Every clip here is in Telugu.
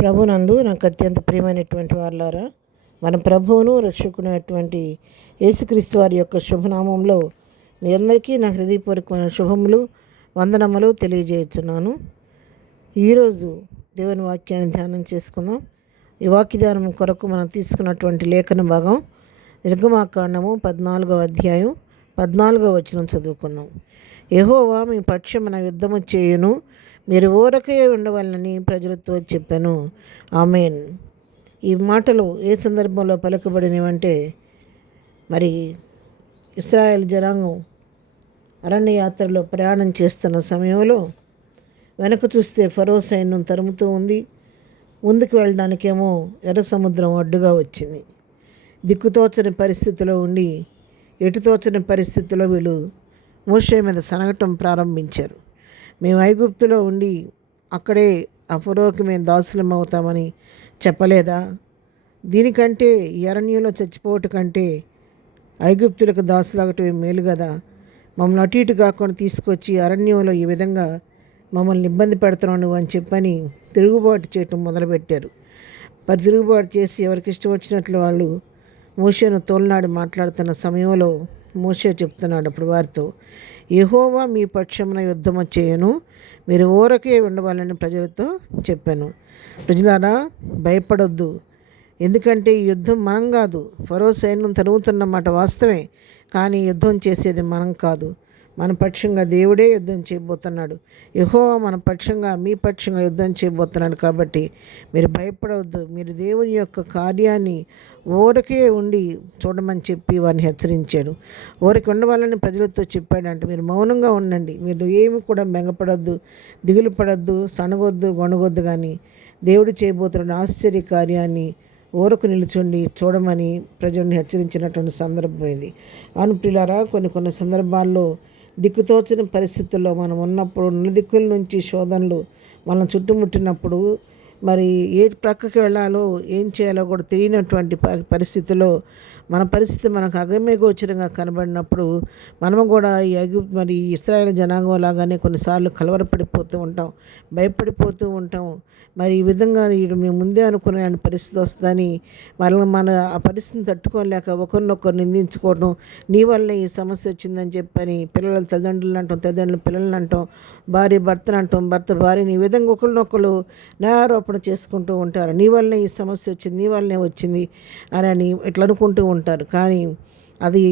ప్రభునందు నాకు అత్యంత ప్రియమైనటువంటి వారులారా, మన ప్రభువును రక్షకునైనటువంటి యేసుక్రీస్తు వారి యొక్క శుభనామంలో మీ అందరికీ నా హృదయపూర్వకమైన శుభములు వందనములు తెలియజేస్తున్నాను. ఈరోజు దేవుని వాక్యాన్ని ధ్యానం చేసుకుందాం. ఈ వాక్య ధ్యానం కొరకు మనం తీసుకున్నటువంటి లేఖన భాగం నిర్గమాకాండము 14వ అధ్యాయం 14వ వచనం చదువుకుందాం. యెహోవా మీ పక్షమున యుద్ధము చేయును, మీరు ఊరకే ఉండవాలని ప్రజలతో చెప్పాను. ఆమేన్. ఈ మాటలు ఏ సందర్భంలో పలుకబడినవంటే, మరి ఇశ్రాయేల్ జనాంగం అరణ్య యాత్రలో ప్రయాణం చేస్తున్న సమయంలో వెనక చూస్తే ఫరో సైన్యం తరుముతూ ఉంది. ముందుకు వెళ్ళడానికేమో ఎర్ర సముద్రం అడ్డుగా వచ్చింది. దిక్కుతోచని పరిస్థితిలో ఉండి ఎటుతోచని పరిస్థితిలో వీళ్ళు మోషే మీద సనగటం ప్రారంభించారు. మేము ఐగుప్తులో ఉండి అక్కడే ఆ ఫరోకి మేము దాసులం అవుతామని చెప్పలేదా? దీనికంటే ఈ అరణ్యంలో చచ్చిపోవటం కంటే ఐగుప్తులకు దాసులాగటమే మేలు కదా. మమ్మల్ని అటు ఇటు కాకుండా తీసుకొచ్చి అరణ్యంలో ఈ విధంగా మమ్మల్ని ఇబ్బంది పెడుతున్నావు నువ్వు అని చెప్పని తిరుగుబాటు చేయటం మొదలుపెట్టారు. మరి తిరుగుబాటు చేసి ఎవరికి ఇష్టం వచ్చినట్లు వాళ్ళు మోషేను తోలనాడి మాట్లాడుతున్న సమయంలో మోషే చెప్తున్నాడు అప్పుడు వారితో, యెహోవా మీ పక్షమున యుద్ధము చేయను, మీరు ఊరకే ఉండవాలని ప్రజలతో చెప్పాను. ప్రజలారా, భయపడొద్దు, ఎందుకంటే ఈ యుద్ధం మనం కాదు. ఫరో సైన్యం తరుగుతున్నమాట వాస్తవే, కానీ యుద్ధం చేసేది మనం కాదు. మన పక్షంగా దేవుడే యుద్ధం చేయబోతున్నాడు. యెహోవా మన పక్షంగా మీ పక్షంగా యుద్ధం చేయబోతున్నాడు. కాబట్టి మీరు భయపడవద్దు, మీరు దేవుని యొక్క కార్యాన్ని ఊరకే ఉండి చూడమని చెప్పి వారిని హెచ్చరించాడు. ఊరికి ఉండవాలని ప్రజలతో చెప్పాడంటే మీరు మౌనంగా ఉండండి, మీరు ఏమి కూడా బెంగపడొద్దు, దిగులు పడొద్దు, సనగొద్దు, గొణగొద్దు, కానీ దేవుడు చేయబోతున్న ఆశ్చర్య కార్యాన్ని ఊరకు నిలుచుండి చూడమని ప్రజల్ని హెచ్చరించినటువంటి సందర్భం ఇది. అవును ప్రియులారా, కొన్ని సందర్భాల్లో దిక్కుతోచని పరిస్థితుల్లో మనం ఉన్నప్పుడు నలుదిక్కుల నుంచి శోధనలు మనం చుట్టుముట్టినప్పుడు మరి ఏ ప్రక్కకి వెళ్ళాలో ఏం చేయాలో కూడా తెలియనటువంటి పరిస్థితిలో మన పరిస్థితి మనకు అగమ్యగోచరంగా కనబడినప్పుడు మనము కూడా మరి ఇశ్రాయేలు జనాంగం లాగానే కొన్నిసార్లు కలవరపడిపోతూ ఉంటాం, భయపడిపోతూ ఉంటాం. మరి ఈ విధంగా మేము ముందే అనుకునే పరిస్థితి వస్తుందని మన ఆ పరిస్థితిని తట్టుకోలేక ఒకరినొకరు నిందించుకోవడం, నీ వల్లే ఈ సమస్య వచ్చిందని చెప్పని పిల్లల తల్లిదండ్రులు అంటాం, తల్లిదండ్రులు పిల్లల్ని అంటాం, భార్య భర్తను అంటాం, భర్త భార్యని ఈ విధంగా ఒకరినొకరు న్యాయారోపణ చేసుకుంటూ ఉంటారు. నీ వల్లే ఈ సమస్య వచ్చింది, నీ వల్లనే వచ్చింది అని ఇట్లా అనుకుంటూ ఉంటారు. కానీ అది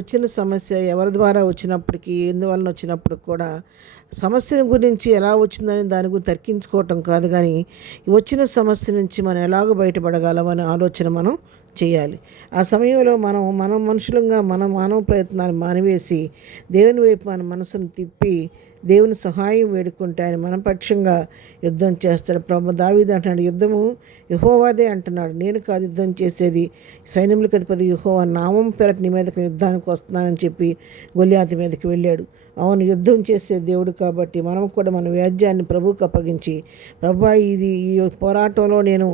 వచ్చిన సమస్య ఎవరి ద్వారా వచ్చినప్పటికీ, ఎందువలన వచ్చినప్పుడు కూడా సమస్య గురించి ఎలా వచ్చిందని దాని గురించి తర్కించుకోవటం కాదు, కానీ వచ్చిన సమస్య నుంచి మనం ఎలాగో బయటపడగలమనే ఆలోచన మనం చేయాలి. ఆ సమయంలో మనం మనుషులంగా మన మానవ ప్రయత్నాన్ని మానివేసి దేవుని వైపు మన మనసును తిప్పి దేవుని సహాయం వేడుకుంటే ఆయన మన పక్షంగా యుద్ధం చేస్తాడు. దావీదు అంటున్నాడు, యుద్ధము యెహోవాదే అంటున్నాడు, నేను కాదు యుద్ధం చేసేది, సైన్యములకు అధిపతి యెహోవా నామం పేరట నీ మీదకి యుద్ధానికి వస్తున్నానని చెప్పి గొల్యాతు మీదకి వెళ్ళాడు. అవును, యుద్ధం చేసే దేవుడు కాబట్టి మనం కూడా మన వ్యాజ్యాన్ని ప్రభువుకు అప్పగించి, ప్రభువా ఈ పోరాటంలో నేను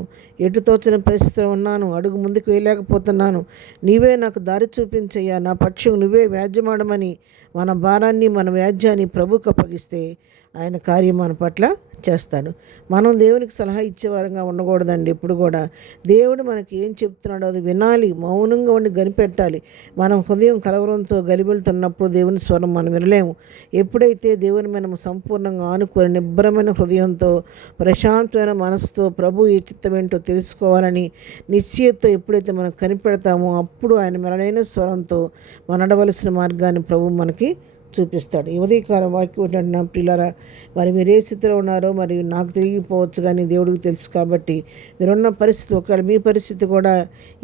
ఎటు తోచని పరిస్థితిలో ఉన్నాను, అడుగు ముందుకు వేయలేకపోతున్నాను, నీవే నాకు దారి చూపించయ్యా, నా పక్షం నువ్వే వ్యాజ్యమాడమని మన భారాన్ని మన వ్యాజ్యాన్ని ప్రభువుకు అప్పగిస్తే ఆయన కార్యం మన పట్ల చేస్తాడు. మనం దేవునికి సలహా ఇచ్చేవారంగా ఉండకూడదండి. ఎప్పుడు కూడా దేవుడు మనకి ఏం చెప్తున్నాడో అది వినాలి, మౌనంగా ఉండి గనిపెట్టాలి. మనం హృదయం కలవరంతో గలిబెళ్తున్నప్పుడు దేవుని స్వరం మనం వినలేము. ఎప్పుడైతే దేవుని మనం సంపూర్ణంగా ఆనుకొని నిబ్బరమైన హృదయంతో ప్రశాంతమైన మనసుతో ప్రభు ఏ చిత్తమేంటో తెలుసుకోవాలని నిశ్చయతతో ఎప్పుడైతే మనం కనిపెడతామో అప్పుడు ఆయన మెలైన స్వరంతో మన నడవలసిన మార్గాన్ని ప్రభు మనకి చూపిస్తాడు. ఈ ఉదయకాలం వాక్యం ఏంటంటే, ప్రియులారా, మరి మీరు ఏ స్థితిలో ఉన్నారో మరి నాకు తెలియకపోవచ్చు, కానీ దేవుడికి తెలుసు. కాబట్టి మీరున్న పరిస్థితి ఒకవేళ మీ పరిస్థితి కూడా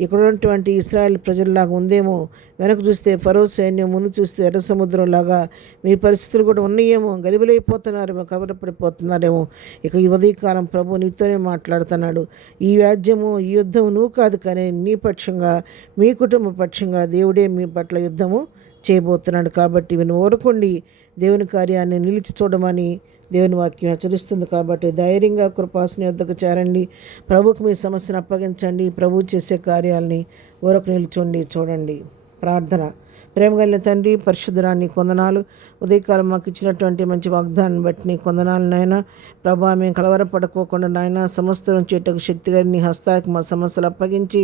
ఇక్కడ ఉన్నటువంటి ఇశ్రాయేల్ ప్రజల్లాగా ఉందేమో, వెనక చూస్తే ఫరో సైన్యం, ముందు చూస్తే ఎర్ర సముద్రంలాగా మీ పరిస్థితులు కూడా ఉన్నాయేమో, గలిబిలైపోతున్నారేమో, కబరపడిపోతున్నారేమో. ఇక ఈ ఉదయకాలం ప్రభు నీతోనే మాట్లాడుతున్నాడు. ఈ వ్యాజ్యము ఈ యుద్ధము నువ్వు కాదు, కానీ నీ పక్షంగా మీ కుటుంబ పక్షంగా దేవుడే మీ పట్ల యుద్ధము చేయబోతున్నాడు. కాబట్టి వీని ఊరకుండి దేవుని కార్యాన్ని నిలిచి చూడమని దేవుని వాక్యం హెచ్చరిస్తుంది. కాబట్టి ధైర్యంగా కృపాసన యొద్దకు చేరండి, ప్రభుకు మీ సమస్యను అప్పగించండి, ప్రభు చేసే కార్యాలని ఊరకు నిల్చోండి, చూడండి. ప్రార్థన. ప్రేమ కలిగిన తండ్రి, పరిశుద్ధురాన్ని కొందనాలు. ఉదయకాలం మాకు ఇచ్చినటువంటి మంచి వాగ్దాన్ని బట్టి నీ కొందనాలు నాయన. ప్రభా, మేము కలవరపడుకోకుండా నాయన సమస్తం చేటకు శక్తిగా నీ హస్తాలకు మా సమస్యలు అప్పగించి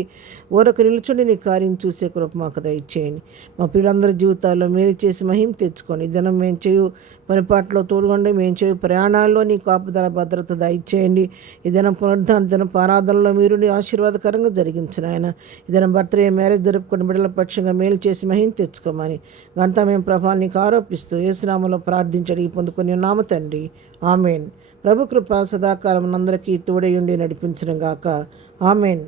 ఊరకు నిలుచుండి నీ కార్యం చూసే కృప మాకు దయచేయండి. మా పిల్లలందరి జీవితాల్లో మేలు చేసి మహిమ తెచ్చుకొని ఈ దినం మేము చేయు పనిపాట్లో తోడుగొండి, మేము చేయు ప్రయాణాల్లో నీ కాపుదల భద్రత దయచేయండి. ఈ దినం పునరుద్ధాన దినం ఆరాధనలో మీరు నీ ఆశీర్వాదకరంగా జరిగించిన ఆయన. ఈ దినం బర్త్డే మ్యారేజ్ జరుపుకుని బిడ్డల పక్షంగా మేలు చేసి మహిమ తెచ్చుకోమని అంతా మేము ప్రభావాన్ని నీకు ఆరోపిస్తూ యేసునామములో ప్రార్థించి అడిగి పొందుకొని నామ తండ్రి, ఆమెన్. ప్రభు కృప సదాకాలం అందరికీ తోడై ఉండి నడిపించడం గాక. ఆమెన్.